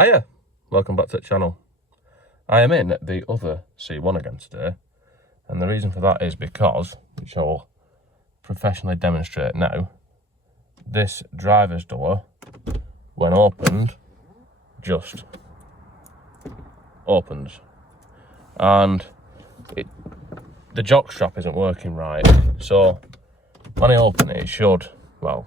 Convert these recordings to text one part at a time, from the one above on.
Hiya, welcome back to the channel. I am in the other C1 again today, and the reason for that is because, which I'll professionally demonstrate now, this driver's door, when opened, just opens, and the jock strap isn't working right. So when I open it, it should, well,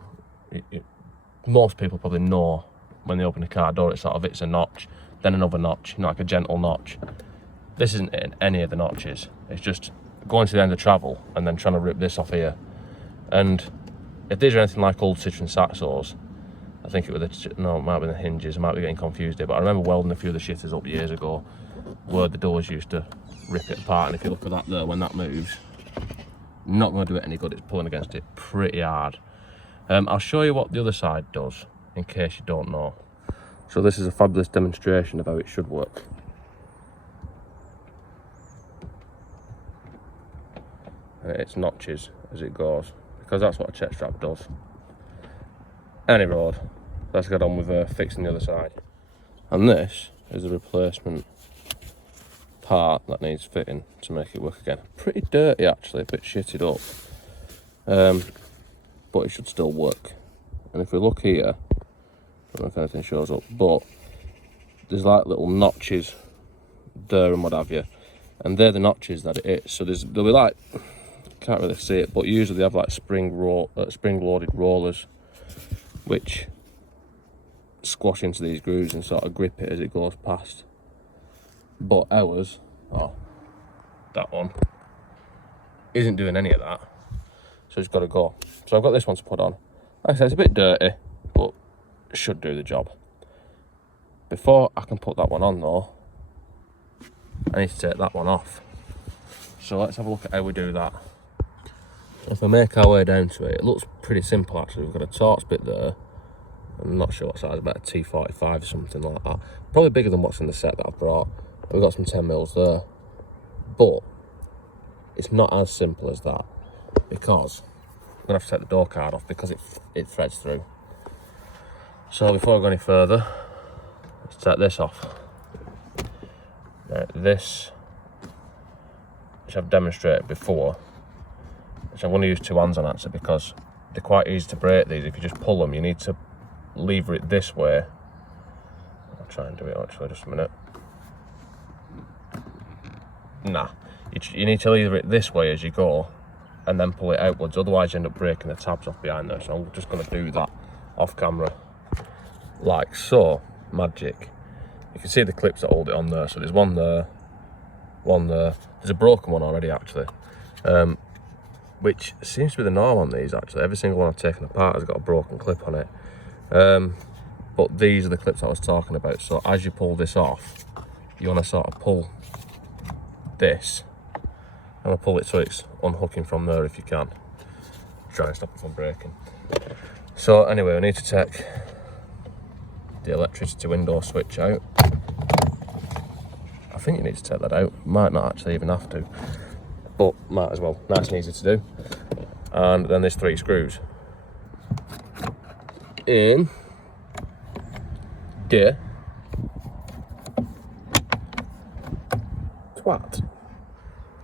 most people probably know when they open a car door, it's a notch, then another notch, like a gentle notch. This isn't in any of the notches. It's just going to the end of travel and then trying to rip this off here. And if these are anything like old Citroen C1s, I think it might be the hinges, I might be getting confused here, but I remember welding a few of the shitters up years ago where the doors used to rip it apart, and if you look at that there, when that moves, not going to do it any good. It's pulling against it pretty hard. I'll show you what the other side does, in case you don't know. So this is a fabulous demonstration of how it should work. And it's notches as it goes, because that's what a check strap does. Any road, let's get on with fixing the other side. And this is the replacement part that needs fitting to make it work again. Pretty dirty actually, a bit shitted up. But it should still work. And if we look here, I don't know if anything shows up, but there's like little notches there and what have you, and they're the notches that it is. So there'll be like, can't really see it, but usually they have like spring-loaded rollers which squash into these grooves and sort of grip it as it goes past. But ours, that one, isn't doing any of that, so it's got to go. So I've got this one to put on. Like I said, it's a bit dirty, but should do the job. Before I can put that one on though, I need to take that one off. So let's have a look at how we do that. If we make our way down to it, it looks pretty simple actually. We've got a Torx bit there. I'm not sure what size, about a T45 or something like that. Probably bigger than what's in the set that I've brought. We've got some 10mm there. But it's not as simple as that, because I'm gonna have to take the door card off because it threads through. So before I go any further, let's take this off. Now this, which I've demonstrated before, which I'm going to use two hands on actually, because they're quite easy to break these. If you just pull them, you need to lever it this way. I'll try and do it actually, just a minute. Nah, you need to lever it this way as you go and then pull it outwards, otherwise you end up breaking the tabs off behind there. So I'm just going to do that off camera, like so. Magic. You can see the clips that hold it on there. So there's one there, one there. There's a broken one already actually, which seems to be the norm on these actually. Every single one I've taken apart has got a broken clip on it. But these are the clips I was talking about. So as you pull this off, you want to sort of pull this, and pull it so it's unhooking from there if you can. Try and stop it from breaking. So anyway, we need to take the electricity window switch out. I think you need to take that out. Might not actually even have to, but might as well. Nice and easy to do. And then there's 3 screws. In. Dear. Twat.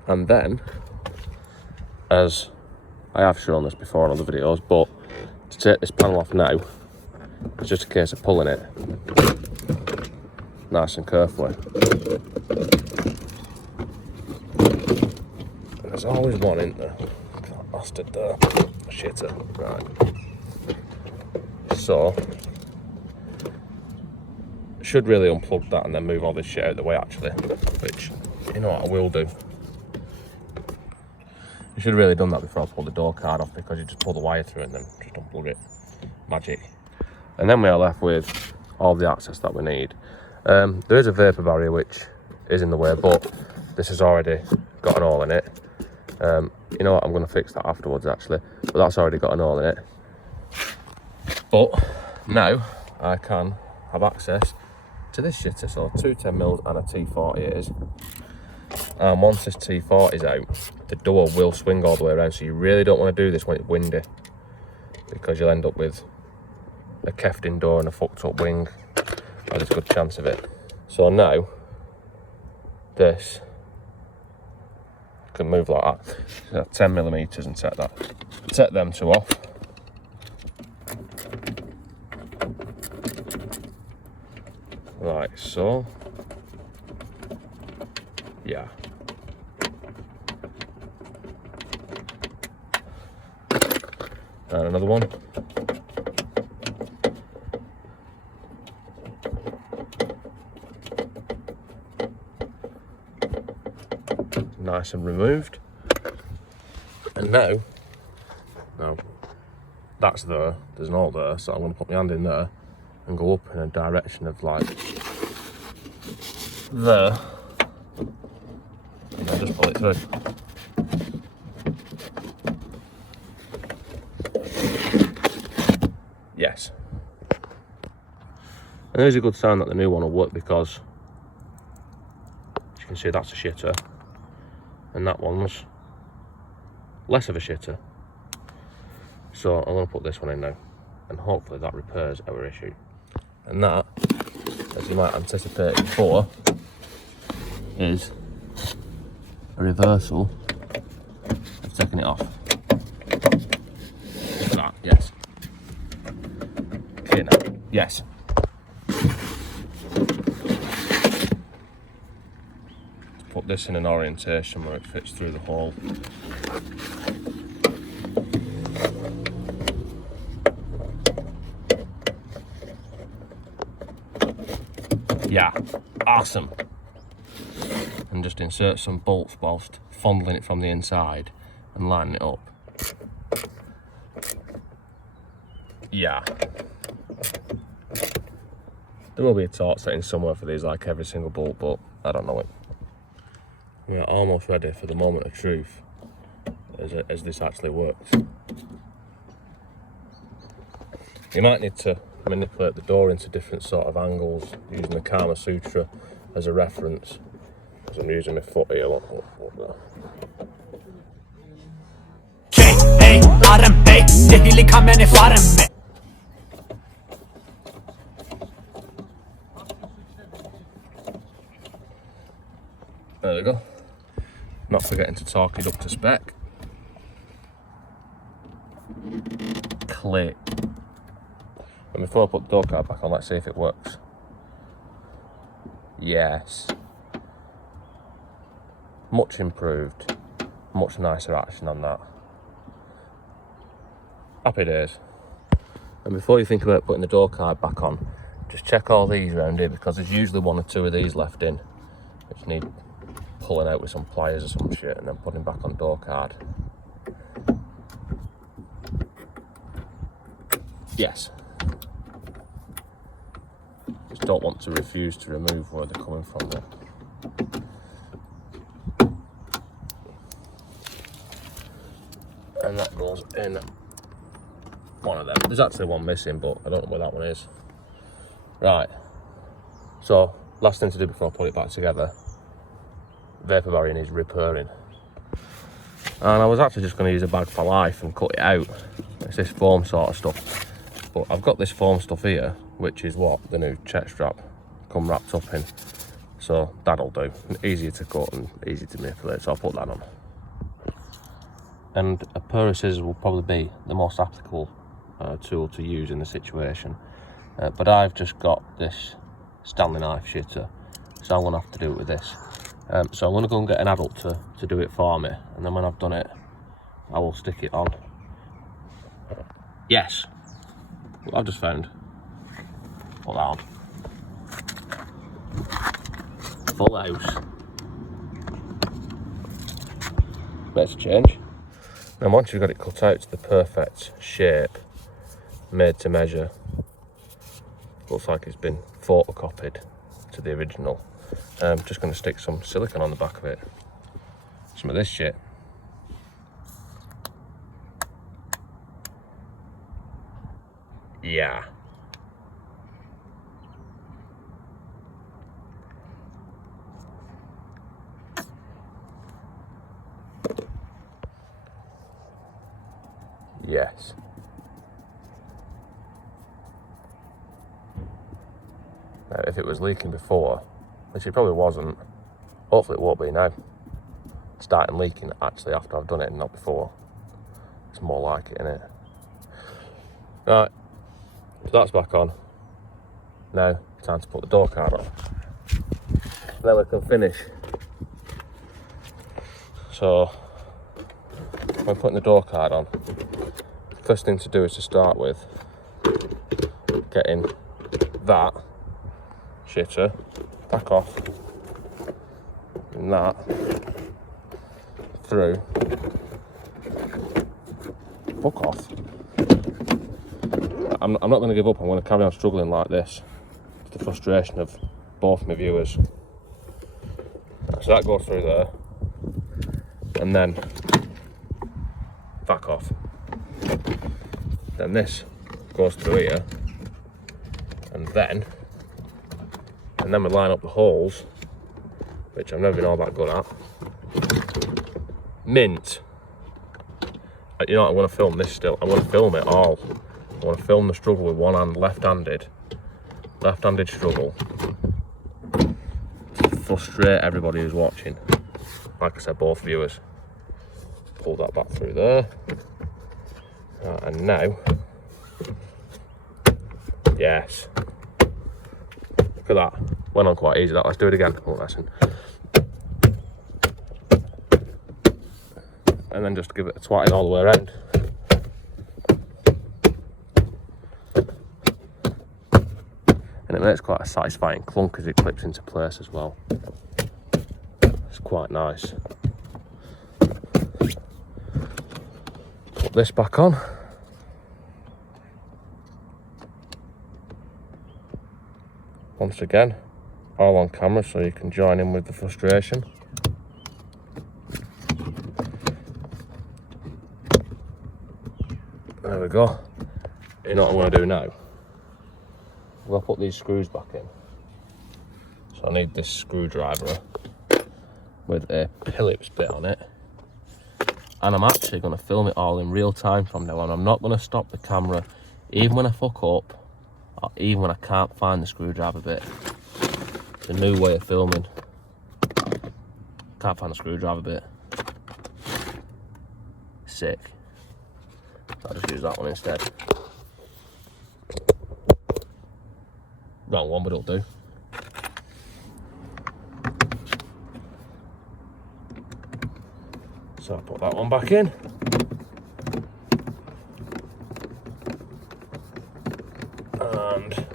And then, as I have shown this before in other videos, but to take this panel off now, it's just a case of pulling it nice and carefully. There's always one, isn't there? That bastard there. Shitter. Right. So, should really unplug that and then move all this shit out of the way actually, which, you know what, I will do. You should have really done that before I pulled the door card off, because you just pull the wire through and then just unplug it. Magic. And then we are left with all the access that we need. There is a vapour barrier which is in the way, but this has already got an hole in it. You know what, I'm going to fix that afterwards actually, but that's already got an hole in it. But now I can have access to this shitter, so 2 10mm and a T40 it is. And once this T40 is out, the door will swing all the way around, so you really don't want to do this when it's windy, because you'll end up with a keft in door and a fucked up wing. there's a good chance of it. So now this can move like that. So 10mm and take them two off. Like so. Yeah. And another one. Nice and removed. And now that's there, there's an hole there, so I'm going to put my hand in there and go up in a direction of like there, and then just pull it through. Yes. And there's a good sign that the new one will work, because as you can see, that's a shitter and that one's less of a shitter. So I'm going to put this one in now, and hopefully that repairs our issue. And that, as you might anticipate before, is a reversal of taking it off. Look at that, yes. Okay, now, yes. Put this in an orientation where it fits through the hole. Yeah, awesome. And just insert some bolts whilst fondling it from the inside and lining it up. Yeah. There will be a torque setting somewhere for these, like every single bolt, but I don't know it. We are almost ready for the moment of truth, as this actually works. You might need to manipulate the door into different sort of angles using the Kama Sutra as a reference. As I'm using my foot here. There we go. Not forgetting to torque it up to spec. Click. And before I put the door card back on, let's see if it works. Yes. Much improved. Much nicer action on that. Happy days. And before you think about putting the door card back on, just check all these around here, because there's usually one or two of these left in, which need pulling out with some pliers or some shit and then putting back on door card. Yes. Just don't want to refuse to remove where they're coming from there. And that goes in one of them. There's actually one missing, but I don't know where that one is. Right. So, last thing to do before I put it back together. Vapor barrier needs repairing. And I was actually just going to use a bag for life and cut it out. It's this foam sort of stuff. But I've got this foam stuff here, which is what the new check strap come wrapped up in. So that'll do. Easier to cut and easy to manipulate, so I'll put that on. And a pair of scissors will probably be the most applicable tool to use in the situation. But I've just got this Stanley knife shitter, so I'm going to have to do it with this. So I'm going to go and get an adult to do it for me, and then when I've done it, I will stick it on. Yes, what I've just found. Put that on. Full house. Makes a change. And once you've got it cut out to the perfect shape, made to measure, looks like it's been photocopied to the original. I'm just going to stick some silicone on the back of it. Some of this shit. Yeah. Yes. Now, if it was leaking before, which it probably wasn't, hopefully it won't be now. Starting leaking actually after I've done it and not before. It's more like it, innit? Right, so that's back on. Now, time to put the door card on. Then we can finish. So, when putting the door card on, first thing to do is to start with getting that shitter back off and that through. Fuck off. I'm not going to give up. I'm going to carry on struggling like this to the frustration of both my viewers. So that goes through there and then back off. Then this goes through here and then we line up the holes, which I've never been all that good at. Mint. You know what, I want to film this still. I want to film it all. I want to film the struggle with one hand, left-handed struggle. To frustrate everybody who's watching. Like I said, both viewers. Pull that back through there. And now, yes. Look at that. Went on quite easy. That. Let's do it again. Oh, lesson. And then just give it a twatting all the way around. And it makes quite a satisfying clunk as it clips into place as well. It's quite nice. Put this back on. Once again, all on camera so you can join in with the frustration. There we go. You know what I'm going to do now? I'm going to put these screws back in. So I need this screwdriver with a Phillips bit on it. And I'm actually going to film it all in real time from now on. I'm not going to stop the camera even when I fuck up or even when I can't find the screwdriver bit. It's a new way of filming. Can't find the screwdriver bit. Sick. So I'll just use that one instead. Wrong one, but it'll do. So I'll put that one back in. And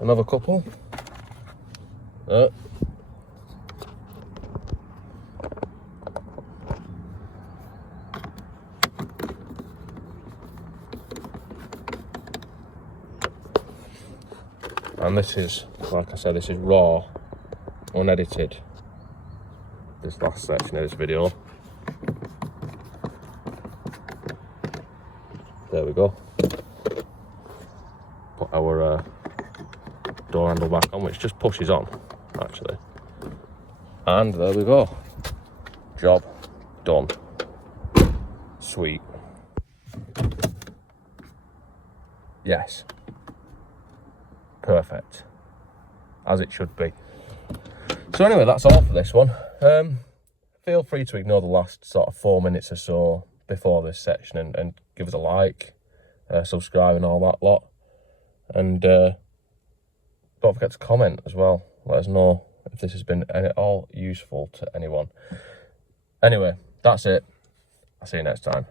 another couple. And this is, like I said, this is raw, unedited, this last section of this video. There we go. Put our door handle back on, which just pushes on, actually. And there we go. Job done. Sweet. Yes. Perfect, as it should be. So anyway, that's all for this one. Feel free to ignore the last sort of 4 minutes or so before this section and give us a like, subscribe and all that lot. And don't forget to comment as well. Let us know if this has been at all useful to anyone. Anyway, that's it. I'll see you next time.